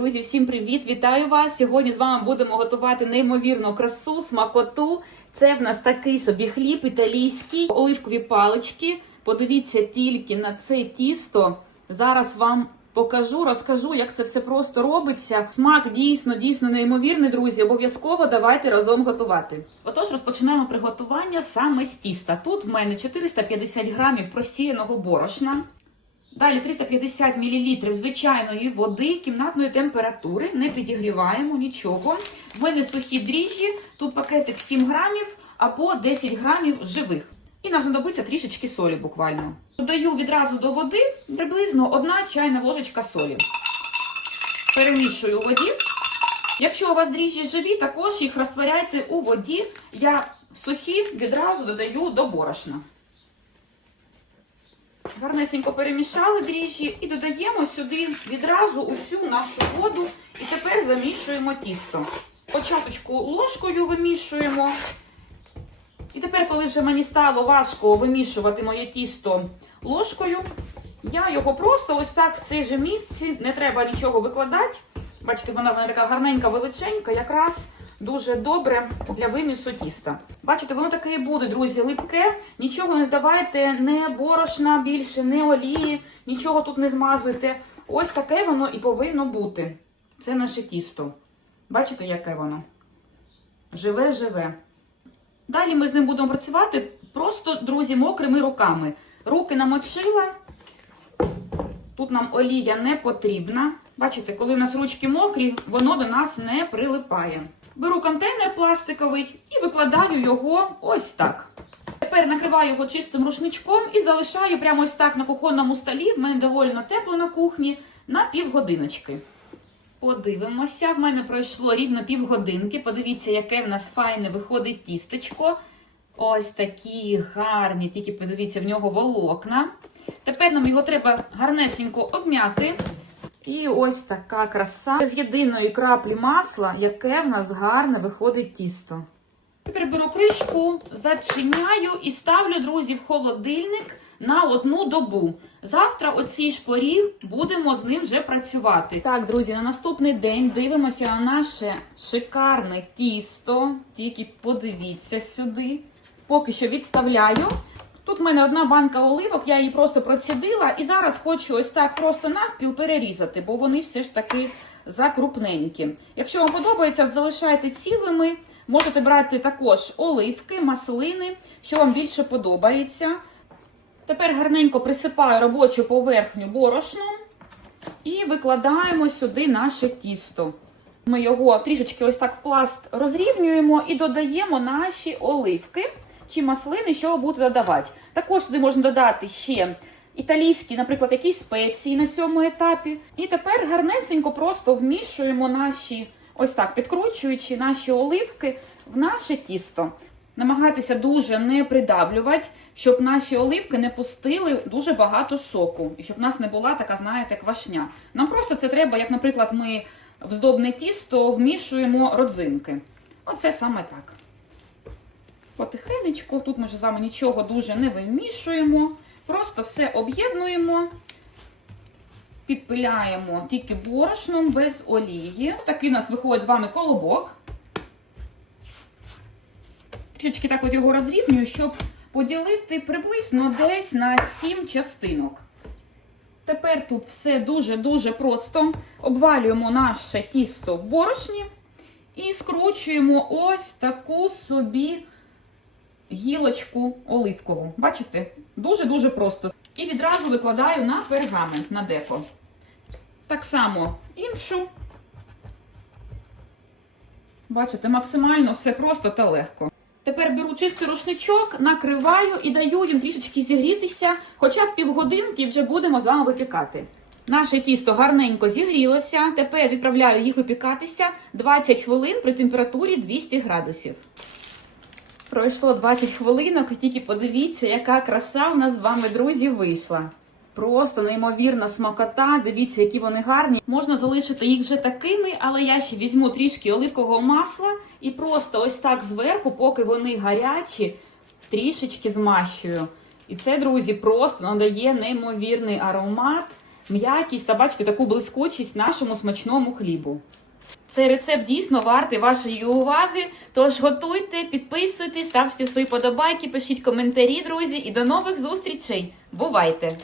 Друзі, всім привіт! Вітаю вас! Сьогодні з вами будемо готувати неймовірну красу, смакоту. Це в нас такий собі хліб італійський, оливкові палички. Подивіться тільки на це тісто. Зараз вам покажу, розкажу, як це все просто робиться. Смак дійсно, дійсно неймовірний, друзі. Обов'язково давайте разом готувати. Отож, розпочинаємо приготування саме з тіста. Тут в мене 450 грамів просіяного борошна. Далі 350 мл звичайної води кімнатної температури. Не підігріваємо нічого. В мене сухі дріжджі, тут пакетик 7 грамів або 10 грамів живих. І нам знадобиться трішечки солі буквально. Додаю відразу до води приблизно 1 чайна ложечка солі. Перемішую у воді. Якщо у вас дріжджі живі, також їх розтворяйте у воді. Я сухі відразу додаю до борошна. Гарнесенько перемішали дріжджі і додаємо сюди відразу усю нашу воду. І тепер замішуємо тісто. Початочку ложкою вимішуємо. І тепер, коли вже мені стало важко вимішувати моє тісто ложкою, я його просто ось так в цій же місці, не треба нічого викладати. Бачите, вона така гарненька, величенька, якраз дуже добре для вимісу тіста. Бачите, воно таке і буде, друзі, липке. Нічого не давайте, не борошна більше, не олії, нічого тут не змазуйте. Ось таке воно і повинно бути. Це наше тісто. Бачите, яке воно? Живе-живе. Далі ми з ним будемо працювати просто, друзі, мокрими руками. Руки намочила. Тут нам олія не потрібна. Бачите, коли у нас ручки мокрі, воно до нас не прилипає. Беру контейнер пластиковий і викладаю його ось так. Тепер накриваю його чистим рушничком і залишаю прямо ось так на кухонному столі. В мене доволі тепло на кухні на півгодиночки. Подивимося, в мене пройшло рівно півгодинки. Подивіться, яке в нас файне виходить тістечко. Ось такі гарні, тільки подивіться, в нього волокна. Тепер нам його треба гарнесенько обм'яти. І ось така краса з єдиної краплі масла, яке в нас гарне виходить тісто. Тепер беру кришку, зачиняю і ставлю, друзі, в холодильник на одну добу. Завтра о цій ж порі будемо з ним вже працювати. Так, друзі, на наступний день дивимося на наше шикарне тісто. Тільки подивіться сюди. Поки що відставляю. Тут в мене одна банка оливок, я її просто процідила і зараз хочу ось так просто навпіл перерізати, бо вони все ж таки закрупненькі. Якщо вам подобається, залишайте цілими. Можете брати також оливки, маслини, що вам більше подобається. Тепер гарненько присипаю робочу поверхню борошном і викладаємо сюди наше тісто. Ми його трішечки ось так в пласт розрівнюємо і додаємо наші оливки чи маслини, що ви будете додавати. Також сюди можна додати ще італійські, наприклад, якісь спеції на цьому етапі. І тепер гарнесенько просто вмішуємо наші, ось так, підкручуючи наші оливки в наше тісто. Намагайтеся дуже не придавлювати, щоб наші оливки не пустили дуже багато соку, і щоб в нас не була така, знаєте, квашня. Нам просто це треба, як, наприклад, ми в здобне тісто вмішуємо родзинки. Оце саме так. Потихенечку, тут ми ж з вами нічого дуже не вимішуємо. Просто все об'єднуємо, підпиляємо тільки борошном без олії. Такий у нас виходить з вами колобок. Трішечки так от його розрівнюю, щоб поділити приблизно десь на 7 частинок. Тепер тут все дуже-дуже просто. Обвалюємо наше тісто в борошні і скручуємо ось таку собі гілочку оливкову. Бачите? Дуже-дуже просто. І відразу викладаю на пергамент на дефо. Так само іншу. Бачите, максимально все просто та легко. Тепер беру чистий рушничок, накриваю і даю їм трішечки зігрітися, хоча б півгодинки вже будемо з вами випікати. Наше тісто гарненько зігрілося. Тепер відправляю їх випікатися 20 хвилин при температурі 200 градусів. Пройшло 20 хвилинок, і тільки подивіться, яка краса в нас з вами, друзі, вийшла. Просто неймовірна смакота. Дивіться, які вони гарні. Можна залишити їх вже такими, але я ще візьму трішки оливкового масла і просто ось так зверху, поки вони гарячі, трішечки змащую. І це, друзі, просто надає неймовірний аромат. м'якість та бачите таку блискучість нашому смачному хлібу. Цей рецепт дійсно вартий вашої уваги. Тож готуйте, підписуйтесь, ставте свої подобайки, пишіть коментарі, друзі, і до нових зустрічей. Бувайте!